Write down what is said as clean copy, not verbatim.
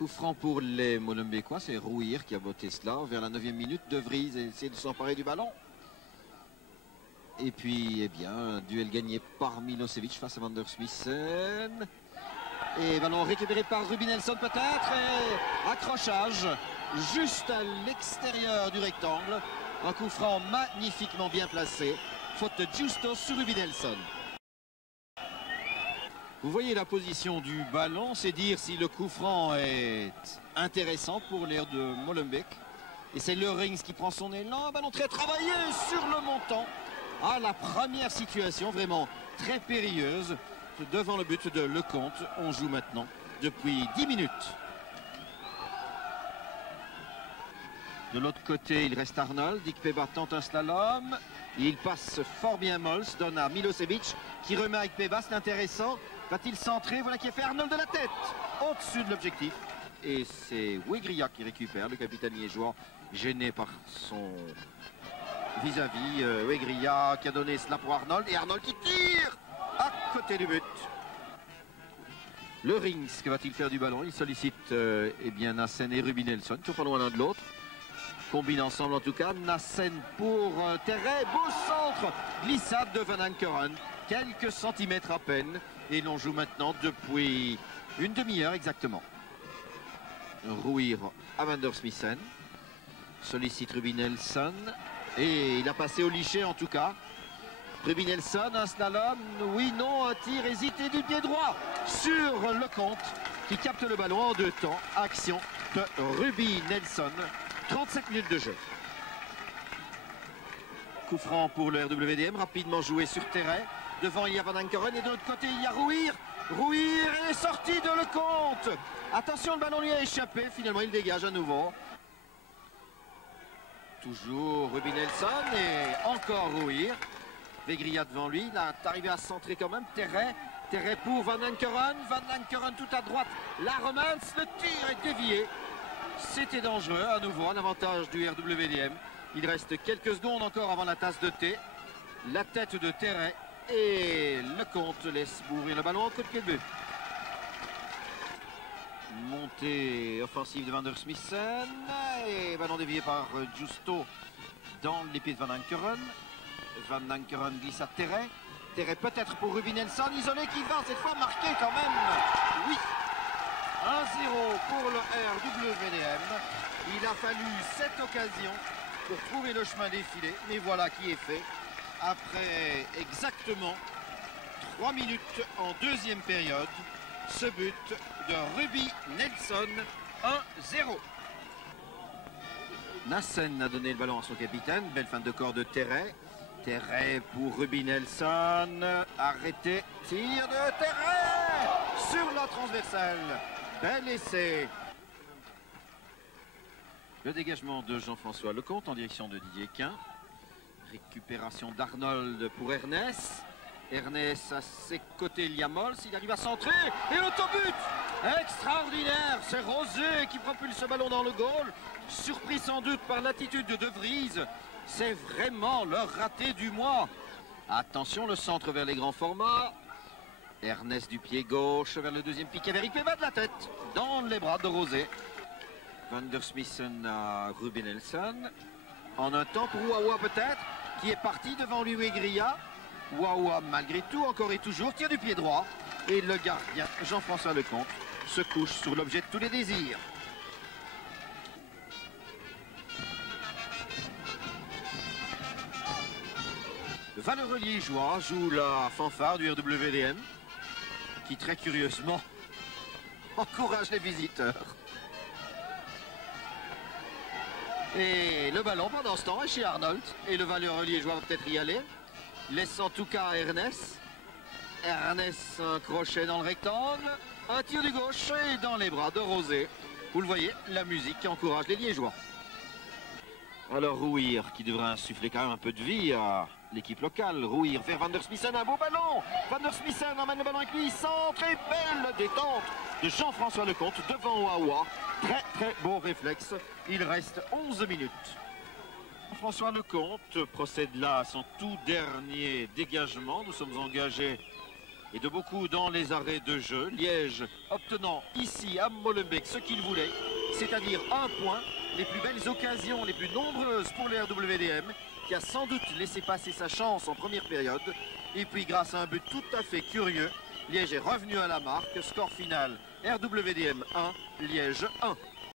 Coup franc pour les Molenbeekois, c'est Rouir qui a voté cela. Vers la 9e minute, De Vries essaie de s'emparer du ballon. Et puis, eh bien, un duel gagné par Milosevic face à Van der Smissen. Et ballon récupéré par Ruby Nelson peut-être. Et accrochage juste à l'extérieur du rectangle. Un coup franc magnifiquement bien placé. Faute de Justo sur Ruby Nelson. Vous voyez la position du ballon, c'est dire si le coup franc est intéressant pour l'air de Molenbeek. Et c'est Le Rings qui prend son élan, un ballon très travaillé sur le montant. Ah, la première situation vraiment très périlleuse devant le but de Lecomte. On joue maintenant depuis 10 minutes. De l'autre côté, il reste Arnold. Dick Peba tente un slalom. Il passe fort bien Mols, donne à Milosevic qui remet avec Peba, c'est intéressant. Va-t-il centrer? Voilà qui est fait Arnold de la tête, au-dessus de l'objectif. Et c'est Wegria qui récupère, le capitaine liégeois, gêné par son vis-à-vis. Wegria qui a donné cela pour Arnold, et Arnold qui tire à côté du but. Le Rings, que va-t-il faire du ballon? Il sollicite eh bien Nassen et Ruby Nelson, toujours pas loin l'un de l'autre. Combine ensemble en tout cas. Nassen pour Terret, beau centre, glissade de Van Ankeren, quelques centimètres à peine. Et l'on joue maintenant depuis une demi-heure exactement. Rouir à Van der Smissen. Sollicite Ruby Nelson. Et il a passé au lichet en tout cas. Ruby Nelson, un slalom. Oui, non, un tir hésité du pied droit sur Lecomte qui capte le ballon en deux temps. Action de Ruby Nelson. 37 minutes de jeu. Coup franc pour le RWDM. Rapidement joué sur Terret. Devant, il y a Van Ankeren et de l'autre côté, il y a Rouir. Rouir est sorti de Lecomte. Attention, le ballon lui a échappé. Finalement, il dégage à nouveau. Toujours Ruby Nelson et encore Rouir. Wegria devant lui. Il est arrivé à centrer quand même. Terret. Terret pour Van Ankeren. Van Ankeren tout à droite. La romance. Le tir est dévié. C'était dangereux. À nouveau, un avantage du RWDM. Il reste quelques secondes encore avant la tasse de thé. La tête de Terret. Et Lecomte laisse bourrir le ballon au coup de pied de but. Montée offensive de Van der Smissen. Et ballon dévié par Justo dans les pieds de Van Ankeren. Van Ankeren glisse à Terret. Terret peut-être pour Ruby Nelson. Isolé qui va cette fois marquer quand même. Oui. 1-0 pour le RWDM. Il a fallu cette occasion pour trouver le chemin défilé. Mais voilà qui est fait. Après exactement 3 minutes en deuxième période, ce but de Ruby Nelson, 1-0. Nassen a donné le ballon à son capitaine, belle fin de corps de Terret. Terret pour Ruby Nelson, arrêté, tir de Terret sur la transversale, bel essai. Le dégagement de Jean-François Lecomte en direction de Didier Quin. Récupération d'Arnold pour Ernest. Ernest à ses côtés, il y a Mols. Il arrive à centrer. Et l'autobut extraordinaire. C'est Rosé qui propulse ce ballon dans le goal. Surpris sans doute par l'attitude de De Vries. C'est vraiment le raté du mois. Attention, le centre vers les grands formats. Ernest du pied gauche vers le deuxième piqué. Eric Peba de la tête dans les bras de Rosé. Van der Smissen à Ruby Nelson. En un temps pour Wawa peut-être, qui est parti devant lui Wegria. Wawa malgré tout, encore et toujours, tire du pied droit. Et le gardien, Jean-François Lecomte, se couche sur l'objet de tous les désirs. Le valeureux liégeois joue la fanfare du RWDM, qui très curieusement encourage les visiteurs. Et le ballon pendant ce temps est chez Arnold. Et le valeureux liégeois va peut-être y aller. Laisse en tout cas Ernest. Ernest, un crochet dans le rectangle. Un tir du gauche et dans les bras de Rosé. Vous le voyez, la musique qui encourage les liégeois. Alors Rouir qui devrait insuffler quand même un peu de vie à l'équipe locale. Rouir vers Van der Smissen, un beau ballon. Van der Smissen emmène le ballon avec lui. Centre et belle détente de Jean-François Lecomte devant Wawa. Très très beau réflexe. Il reste 11 minutes. François Lecomte procède là à son tout dernier dégagement. Nous sommes engagés et de beaucoup dans les arrêts de jeu. Liège obtenant ici à Molenbeek ce qu'il voulait, c'est-à-dire un point, les plus belles occasions, les plus nombreuses pour le RWDM, qui a sans doute laissé passer sa chance en première période. Et puis grâce à un but tout à fait curieux, Liège est revenu à la marque. Score final RWDM 1, Liège 1.